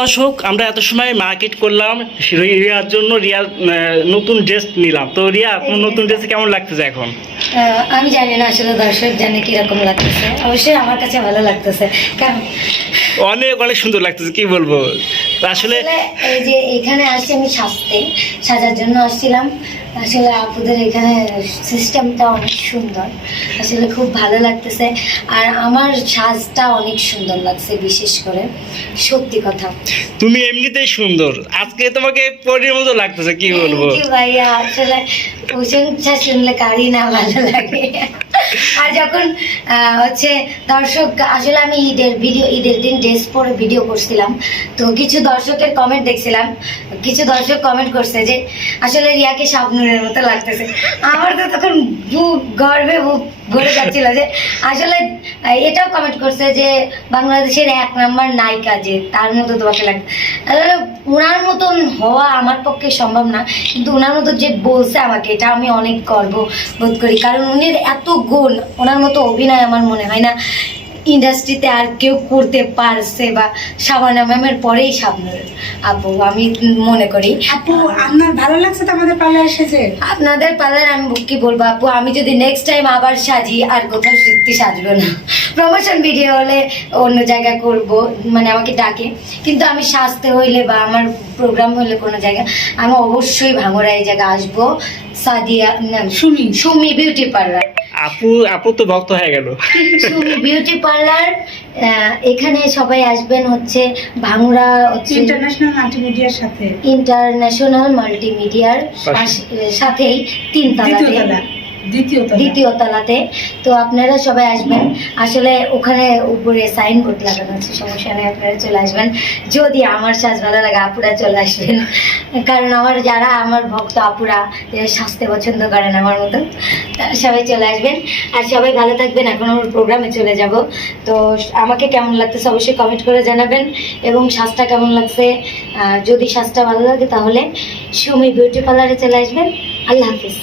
দর্শক আমরা এত সময় মার্কেট করলাম রিয়ার জন্য রিয়া নতুন ড্রেস নিলাম। তো রিয়া তোমার নতুন ড্রেস কেমন লাগতেছে এখন? আমি জানি না আসলে দর্শক জানে কীরকম লাগতেছে। অবশ্যই আমার কাছে ভালো লাগতেছে। কারণ অনেক অনেক সুন্দর লাগতেছে কি বলব? আসলে এই যে এখানে আসছি আমি সাজতে সাজার জন্য আসছিলাম। আসলে আপুদের এখানে সিস্টেমটা অনেক সুন্দর। আসলে খুব ভালো লাগতেছে। আর আমার সাজটা অনেক সুন্দর লাগছে বিশেষ করে। সত্যি কথা। তুমি এমনিতেই সুন্দর। আজকে তোমাকে পরীর মতো লাগতেছে কি বলব? ভাইয়া। আসলে প্রশংসা শুনলে কারই না ভালো লাগে। আর যখন হচ্ছে দর্শক, আসলে আমি ঈদের ভিডিও ঈদের দিন ড্রেস পরে ভিডিও করছিলাম। তো কিছু দর্শকের কমেন্ট দেখছিলাম। কিছু দর্শক কমেন্ট করছে যে, আসলে রিয়াকে শাবনুরের মতো লাগতেছে। আমার তো তখন বুক গর্বে বুক ভরে যাচ্ছিল যে, আসলে এটাও কমেন্ট করছে যে, বাংলাদেশের এক নাম্বার নায়িকা যে, তার মতো তোমাকে লাগে ওনার মতন হওয়া আমার পক্ষে সম্ভব না। কিন্তু ওনার মতো যে বলছে আমাকে, এটা আমি অনেক গর্ব বোধ করি। কারণ উনি এত গুণ, ওনার মতো অভিনয় আমার মনে হয় না। ইন্ডাস্ট্রিতে আর কেউ করতে পারছে বা সাবানা ম্যামের পরেই সামনে। আপু আমি মনে করি। আপু আপনার ভালো লাগছে তো আমাদের পার্লার এসেছে? আপনাদের পার্লার আমি কি বলব আপু? আমি যদি নেক্সট টাইম আবার সাজি আর কোথাও সত্যি সাজবো না। প্রমোশন ভিডিও হলে অন্য জায়গায় করব মানে আমাকে ডাকে। কিন্তু আমি সাজতে হইলে বা আমার প্রোগ্রাম হলে কোনো জায়গায় আমি অবশ্যই ভাঙড়া এই জায়গায় আসব। সাদিয়া সুমি। সুমি বিউটি পার্লার আপু আপু তো ভক্ত হয়ে গেল। বিউটি পার্লার এখানে সবাই আসবেন হচ্ছে হচ্ছে ইন্টারন্যাশনাল মাল্টিমিডিয়ার সাথে। ইন্টারন্যাশনাল মাল্টিমিডিয়ার সাথেই তিন দ্বিতীয় তলাতে তলা দ্বিতীয় তলা। দ্বিতীয় তলাতে। তো আপনারা সবাই আসবেন। আসলে ওখানে উপরে সাইনবোর্ড লাগানো আছে সমস্যা নেই আপনারা চলে আসবেন। যদি আমার সাজ ভালো লাগে আপুরা চলে আসবেন। কারণ আমার যারা আমার ভক্ত আপুরা যারা সাজতে পছন্দ করেন আমার মতন সবাই চলে আসবেন। আর সবাই ভালো থাকবেন, এখন আমার প্রোগ্রামে চলে যাব। তো আমাকে কেমন লাগতেছে অবশ্যই কমেন্ট করে জানাবেন এবং শ্বাসটা কেমন লাগছে? যদি শ্বাসটা ভালো লাগে তাহলে সুমি বিউটি পার্লারে চলে আসবেন। আল্লাহ হাফিজ।